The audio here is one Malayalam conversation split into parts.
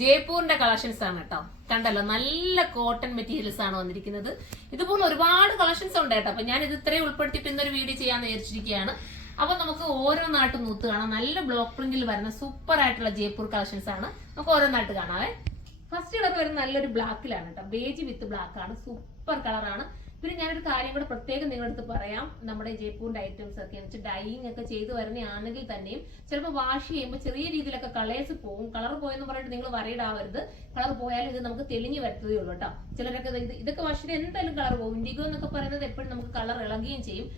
ജയ്പൂരിന്റെ കളക്ഷൻസ് ആണ് കേട്ടോ. കണ്ടല്ലോ, നല്ല കോട്ടൺ മെറ്റീരിയൽസ് ആണ് വന്നിരിക്കുന്നത്. ഇതുപോലെ ഒരുപാട് കളക്ഷൻസ് ഉണ്ട് കേട്ടോ. അപ്പൊ ഞാൻ ഇത് ഇത്രയും ഉൾപ്പെടുത്തിയിട്ട് ഇന്നൊരു വീഡിയോ ചെയ്യാന്ന് വിചാരിച്ചിരിക്കുകയാണ്. അപ്പൊ നമുക്ക് ഓരോ നാട്ടും നൂത്ത് കാണാം. നല്ല ബ്ലോക്ക് പ്രിന്റിൽ വരുന്ന സൂപ്പർ ആയിട്ടുള്ള ജയ്പൂർ കളക്ഷൻസ് ആണ്. നമുക്ക് ഓരോ നാട്ട് കാണാവേ. ഫസ്റ്റ് കളർ വരുന്ന നല്ലൊരു ബ്ലാക്കിലാണ് കേട്ടോ. ബേജ് വിത്ത് ബ്ലാക്ക് ആണ്, സൂപ്പർ കളറാണ്. പിന്നെ ഞാനൊരു കാര്യം കൂടെ പ്രത്യേകം നിങ്ങളുടെ അടുത്ത് പറയാം. നമ്മുടെ ജയ്പൂരിന്റെ ഐറ്റംസ് ഒക്കെ വെച്ചാൽ ഡൈയിങ് ഒക്കെ ചെയ്ത് വരുന്നതാണെങ്കിൽ തന്നെയും ചിലപ്പോൾ വാഷ് ചെയ്യുമ്പോൾ ചെറിയ രീതിയിലൊക്കെ കളേഴ്സ് പോകും. കളർ പോയെന്ന് പറഞ്ഞിട്ട് നിങ്ങൾ വറീഡാവരുത്. കളർ പോയാലും ഇത് നമുക്ക് തെളിഞ്ഞു വരത്തതേ ഉള്ളൂ കേട്ടോ. ചിലരൊക്കെ ഇതൊക്കെ വാഷ് ചെയ്ത് എന്തായാലും കളർ പോകും. ഇൻഡിഗോ എന്നൊക്കെ പറയുന്നത് എപ്പോഴും നമുക്ക് കളർ ഇളകുകയും ചെയ്യും.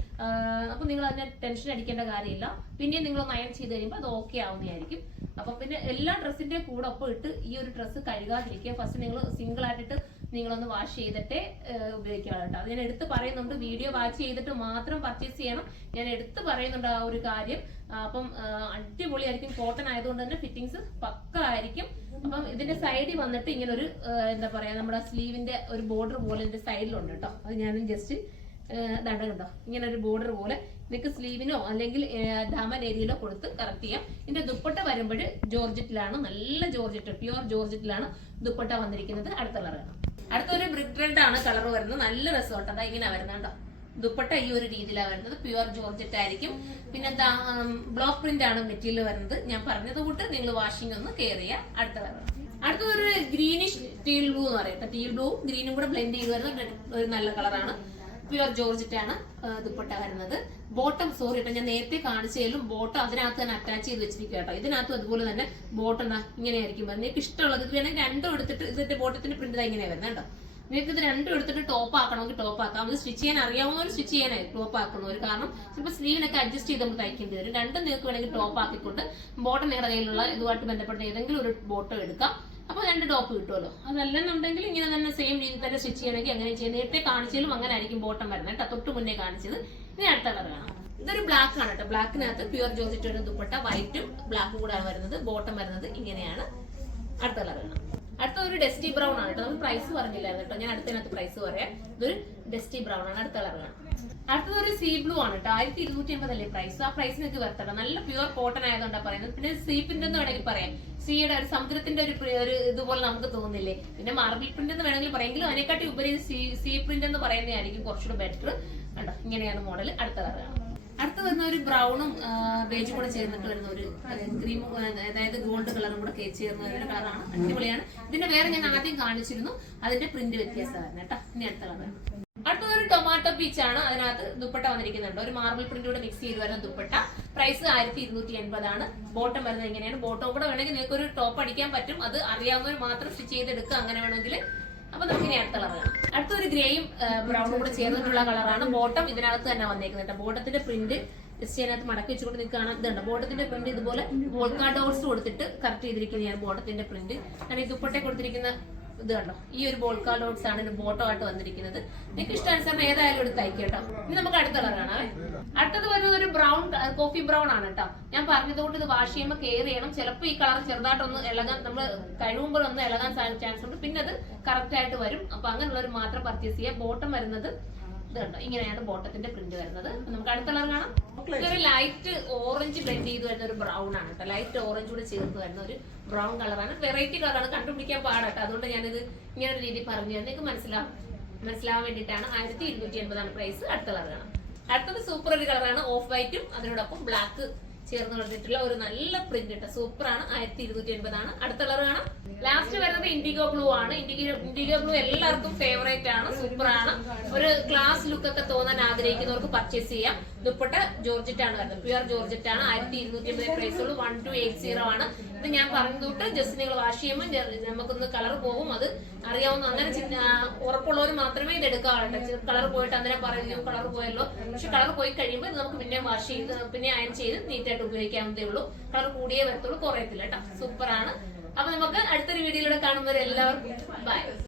അപ്പൊ നിങ്ങൾ അതിനെ ടെൻഷൻ അടിക്കേണ്ട കാര്യമില്ല. പിന്നെയും നിങ്ങൾ അയൺ ചെയ്ത് കഴിയുമ്പോൾ അത് ഓക്കെ ആവുന്നതായിരിക്കും. അപ്പൊ പിന്നെ എല്ലാ ഡ്രസ്സിന്റെ കൂടെ ഒപ്പം ഇട്ട് ഈ ഒരു ഡ്രസ്സ് കഴുകാതിരിക്കുക. ഫസ്റ്റ് നിങ്ങൾ സിംഗിൾ ആയിട്ടിട്ട് നിങ്ങളൊന്ന് വാഷ് ചെയ്തിട്ടേ ഉപയോഗിക്കുക കേട്ടോ. അത് ഞാൻ എടുത്ത് പറയുന്നുണ്ട്. വീഡിയോ വാച്ച് ചെയ്തിട്ട് മാത്രം പർച്ചേസ് ചെയ്യണം. ഞാൻ എടുത്ത് പറയുന്നുണ്ട് ആ ഒരു കാര്യം. അപ്പം അടിപൊളിയായിരിക്കും. കോട്ടൺ ആയതുകൊണ്ട് തന്നെ ഫിറ്റിങ്സ് പക്ക ആയിരിക്കും. അപ്പം ഇതിന്റെ സൈഡിൽ വന്നിട്ട് ഇങ്ങനെ ഒരു എന്താ പറയാ, നമ്മുടെ സ്ലീവിന്റെ ഒരു ബോർഡർ പോലെ ഇതിന്റെ സൈഡിലുണ്ട് കേട്ടോ. അത് ഞാനും ജസ്റ്റ് ദണ്ട കണ്ടോ, ഇങ്ങനെ ഒരു ബോർഡർ പോലെ നിങ്ങൾക്ക് സ്ലീവിനോ അല്ലെങ്കിൽ ഡാമൻ ഏരിയയിലോ കൊടുത്ത് കറക്റ്റ് ചെയ്യാം. ഇതിന്റെ ദുപ്പട്ട വരുമ്പോൾ ജോർജറ്റിലാണ്, നല്ല ജോർജറ്റ്, പ്യുവർ ജോർജറ്റിലാണ് ദുപ്പട്ട വന്നിരിക്കുന്നത്. അടുത്ത കളറാണ്. അടുത്തൊരു ബ്രിക്ക് റെഡ് ആണ് കളർ വരുന്നത്. നല്ല രസമുണ്ട്. അതാ ഇങ്ങനെ വരുന്നത് കേട്ടോ. ദുപ്പട്ട ഈ ഒരു രീതിയിലാണ് വരുന്നത്. പ്യുവർ ജോർജറ്റ് ആയിരിക്കും. പിന്നെ എന്താ, ബ്ലോക്ക് പ്രിന്റ് ആണ് മെറ്റീരിയൽ വരുന്നത്. ഞാൻ പറഞ്ഞത് കൂട്ട് നിങ്ങൾ വാഷിംഗ് ഒന്ന് കെയർ ചെയ്യുക. അടുത്ത കളർ. അടുത്തൊരു ഗ്രീനിഷ് ടീൽ ബ്ലൂ എന്ന് പറയട്ടെ. ടീൽ ബ്ലൂ ഗ്രീനും കൂടെ ബ്ലെൻഡ് ചെയ്ത് വരുന്ന ഒരു നല്ല കളറാണ്. പ്യുവർ ജോർജറ്റ് ആണ് ദുപ്പട്ട വരുന്നത്. ബോട്ടം സോറി കേട്ടോ, ഞാൻ നേരത്തെ കാണിച്ചാലും ബോട്ടം അതിനകത്ത് തന്നെ അറ്റാച്ച് ചെയ്ത് വെച്ചിരിക്കുക കേട്ടോ. ഇതിനകത്തും അതുപോലെ തന്നെ ബോട്ടം ഇങ്ങനെ ആയിരിക്കും വരുന്നത്. നിങ്ങൾക്ക് ഇഷ്ടമുള്ളത് ഇത് വേണമെങ്കിൽ രണ്ടും എടുത്തിട്ട് ഇതിന്റെ ബോട്ടത്തിന്റെ പ്രിന്റ് ഇങ്ങനെയാണ് വരുന്നത് കേട്ടോ. നിങ്ങൾക്ക് ഇത് രണ്ടും എടുത്തിട്ട് ടോപ്പ് ആക്കണമെങ്കിൽ ടോപ്പ് ആക്കാം. അത് സ്റ്റിച്ച് ചെയ്യാൻ അറിയാവുന്നവർ സ്റ്റിച്ച് ചെയ്യാനായി ടോപ്പ് ആക്കുന്നവർ. കാരണം ചിലപ്പോൾ സ്ലീവിനൊക്കെ അഡ്ജസ്റ്റ് ചെയ്ത് നമ്മൾ തയ്ക്കേണ്ടി വരും. രണ്ടും നിങ്ങൾക്ക് വേണമെങ്കിൽ ടോപ്പ് ആക്കിക്കൊണ്ട് ബോട്ടം നിങ്ങളുടെ കയ്യിലുള്ള ഇതുമായിട്ട് ബന്ധപ്പെട്ട ഏതെങ്കിലും ഒരു ബോട്ടം എടുക്കാം. അപ്പോൾ രണ്ട് ടോപ്പ് കിട്ടുമല്ലോ. അതല്ലെന്നുണ്ടെങ്കിൽ ഇങ്ങനെ തന്നെ സെയിം രീതിയിൽ തന്നെ സ്റ്റിച്ച് ചെയ്യണമെങ്കിൽ അങ്ങനെ ചെയ്യാം. നേരത്തെ കാണിച്ചാലും അങ്ങനെ ആയിരിക്കും ബോട്ടം വരുന്നത് കേട്ടോ. തൊട്ട് മുന്നേ കാണിച്ചത്. ഇനി അടുത്ത കളർ കാണാം. ഇതൊരു ബ്ലാക്ക് ആണ് കേട്ടോ. ബ്ലാക്കിനകത്ത് പ്യുവർ ജോർജറ്റ് ഒരു ദുപ്പട്ട, വൈറ്റും ബ്ലാക്കും കൂടെ വരുന്നത്. ബോട്ടം വരുന്നത് ഇങ്ങനെയാണ്. അടുത്ത കളർ കാണാം. അടുത്ത ഒരു ഡസ്റ്റി ബ്രൗൺ ആണ് കേട്ടോ. നമ്മൾ പ്രൈസ് പറഞ്ഞില്ലായിരുന്നു കേട്ടോ. ഞാൻ അടുത്തതിനകത്ത് പ്രൈസ് പറയാം. ഇതൊരു ഡസ്റ്റി ബ്രൗൺ ആണ്. അടുത്ത കളർ കാണാം. അടുത്തത് ഒരു സീ ബ്ലൂ ആണ് കേട്ടോ. 1250 അല്ലേ പ്രൈസ്. ആ പ്രൈസിനൊക്കെ വരത്തട്ടോ. നല്ല പ്യുവർ കോട്ടൺ ആയതുകൊണ്ടാണ് പറയുന്നത്. പിന്നെ സീ പ്രിന്റ് എന്ന് വേണമെങ്കിൽ പറയാം. സീയുടെ ഒരു സമുദ്രത്തിന്റെ ഒരു ഇതുപോലെ നമുക്ക് തോന്നുന്നില്ലേ. പിന്നെ മാർബിൾ പ്രിന്റ് എന്ന് വേണമെങ്കിൽ പറയാമെങ്കിലും അതിനെക്കാട്ടി ഉപരി സീ പ്രിന്റ് എന്ന് പറയുന്നതായിരിക്കും കുറച്ചുകൂടെ ബെറ്റർ കണ്ടോ. ഇങ്ങനെയാണ് മോഡൽ. അടുത്ത കളറാണ്. അടുത്ത് വരുന്ന ഒരു ബ്രൗണും ബേജും കൂടെ ചേർന്നിട്ട് വരുന്ന ഒരു ക്രീം, അതായത് ഗോൾഡ് കളറും കൂടെ ചേർന്ന് വരുന്ന കളറാണ്. അടിപൊളിയാണ്. ഇതിന്റെ വേറെ ഞാൻ ആദ്യം കാണിച്ചിരുന്നു. അതിന്റെ പ്രിന്റ് വ്യത്യാസമായിരുന്നു കേട്ടോ. ഇനി അടുത്ത കളറാണ്. അടുത്തൊരു ടൊമാറ്റോ പീച്ച് ആണ്. അതിനകത്ത് ദുപ്പട്ട വന്നിരിക്കുന്നുണ്ട്. ഒരു മാർബിൾ പ്രിന്റ് കൂടെ മിക്സ് ചെയ്ത് വരുന്ന ദുപ്പട്ട. പ്രൈസ് 1280 ആണ്. ബോട്ടം വരുന്നത് ഇങ്ങനെയാണ്. ബോട്ടം കൂടെ വേണമെങ്കിൽ നിങ്ങൾക്ക് ഒരു ടോപ്പ് അടിക്കാൻ പറ്റും. അത് അറിയാവുന്നവർ മാത്രം സ്റ്റിച്ച് ചെയ്തെടുക്കുക അങ്ങനെ വേണമെങ്കിൽ. അപ്പൊ നമുക്ക് ഇനി അടുത്ത കളർ കാണാം. അടുത്തൊരു ഗ്രേയും ബ്രൗണും കൂടെ ചേർന്നിട്ടുള്ള കളറാണ്. ബോട്ടം ഇതിനകത്ത് തന്നെ വന്നേക്കുന്നുണ്ട്. ബോട്ടത്തിന്റെ പ്രിന്റ് ജസ്റ്റ് അതിനകത്ത് മടക്കി വെച്ചുകൊണ്ട് നിങ്ങൾക്ക് കാണാം. ഇതുണ്ട് ബോട്ടത്തിന്റെ പ്രിന്റ്. ഇതുപോലെ വോൾക്കാ ഡോട്ട്സ് കൊടുത്തിട്ട് കറക്റ്റ് ചെയ്തിരിക്കുന്നതാണ് ബോട്ടത്തിന്റെ പ്രിന്റ്. കാരണം ഈ ദുപ്പട്ടെ കൊടുത്തിരിക്കുന്ന ഇത് കണ്ടോ, ഈ ഒരു ബോൾക്കാ ഡോട്ട്സ് ആണ് ഇത് ബോട്ടോ ആയിട്ട് വന്നിരിക്കുന്നത്. നിങ്ങൾക്ക് ഇഷ്ടാനുസരണം ഏതായാലും എടുത്ത് തയ്ക്കുക കേട്ടോ. ഇനി നമുക്ക് അടുത്ത കളർ കാണാം. അടുത്തത് വരുന്നത് ഒരു ബ്രൗൺ, കോഫി ബ്രൗൺ ആണ് കേട്ടോ. ഞാൻ പറഞ്ഞതുകൊണ്ട് ഇത് വാഷ് ചെയ്യുമ്പോൾ കെയർ ചെയ്യണം. ചിലപ്പോൾ ഈ കളർ ചെറുതായിട്ടൊന്ന് ഇളകാൻ, നമ്മൾ കഴിയുമ്പോൾ ഒന്ന് ഇളകാൻ ചാൻസ് ഉണ്ട്. പിന്നെ അത് കറക്റ്റ് ആയിട്ട് വരും. അപ്പൊ അങ്ങനെയുള്ളവർ മാത്രം പർച്ചേസ് ചെയ്യുക. ബോട്ടം വരുന്നത് ഇത് കണ്ടോ, ഇങ്ങനെയാണ് ബോട്ടത്തിന്റെ പ്രിന്റ് വരുന്നത്. നമുക്ക് അടുത്ത കളർ കാണാം. ഇതൊരു ലൈറ്റ് ഓറഞ്ച് ബ്ലെൻഡ് ചെയ്ത് വരുന്ന ഒരു ബ്രൗൺ ആണ് കേട്ടോ. ലൈറ്റ് ഓറഞ്ച് കൂടെ ചേർത്ത് വരുന്ന ഒരു ബ്രൗൺ കളറാണ്. വെറൈറ്റി കളറാണ്, കണ്ടുപിടിക്കാൻ പാടാട്ടോ. അതുകൊണ്ട് ഞാനിത് ഇങ്ങനെ ഒരു രീതി പറഞ്ഞു തരാം. നിങ്ങൾക്ക് മനസ്സിലാവാൻ വേണ്ടിയിട്ടാണ്. 1280 ആണ് പ്രൈസ്. അടുത്ത കളർ കാണാം. അടുത്തത് സൂപ്പർ ഒരു കളറാണ്. ഓഫ് വൈറ്റും അതിനോടൊപ്പം ബ്ലാക്ക് ചേർന്ന് കൊടുത്തിട്ടുള്ള ഒരു നല്ല പ്രിന്റ് കേട്ടോ. സൂപ്പറാണ്. 1280 ആണ്. അടുത്ത കളർ കാണാം. ലാസ്റ്റ് വരുന്നത് ഇൻഡിഗോ ബ്ലൂ ആണ്. ഇൻഡിഗോ ബ്ലൂ എല്ലാവർക്കും ഫേവറേറ്റ് ആണ്. സൂപ്പറാണ്. ഒരു ക്ലാസ് ലുക്ക് ഒക്കെ തോന്നാൻ ആഗ്രഹിക്കുന്നവർക്ക് പർച്ചേസ് ചെയ്യാം. ദുപ്പട്ട ജോർജറ്റ് ആണ് വരുന്നത്. പ്യുവർ ജോർജറ്റ് ആണ്. 1280 പ്രൈസ് ഉള്ളൂ. 1280 ആണ്. ഇത് ഞാൻ പറഞ്ഞു തൊട്ട് ജസ്റ്റ് നിങ്ങൾ വാഷ് ചെയ്യുമ്പോൾ നമുക്കൊന്ന് കളർ പോകും. അത് അറിയാവുന്ന അങ്ങനെ ഉറപ്പുള്ളവർ മാത്രമേ ഇത് എടുക്കാറുണ്ട്. കളർ പോയിട്ട് അന്നേരം പറയുന്നു കളർ പോയല്ലോ. പക്ഷെ കളർ പോയി കഴിയുമ്പോൾ നമുക്ക് പിന്നെ വാഷ് ചെയ്ത് പിന്നെ അയൺ ചെയ്ത് നീറ്റായിട്ട് ഉപയോഗിക്കാവുന്നതേ ഉള്ളൂ. കളർ കൂടിയേ വരത്തുള്ളൂ, കുറയത്തില്ല കേട്ടോ. സൂപ്പറാണ്. അപ്പൊ നമുക്ക് അടുത്തൊരു വീഡിയോയിലൂടെ കാണുമ്പോൾ എല്ലാവർക്കും ബൈ.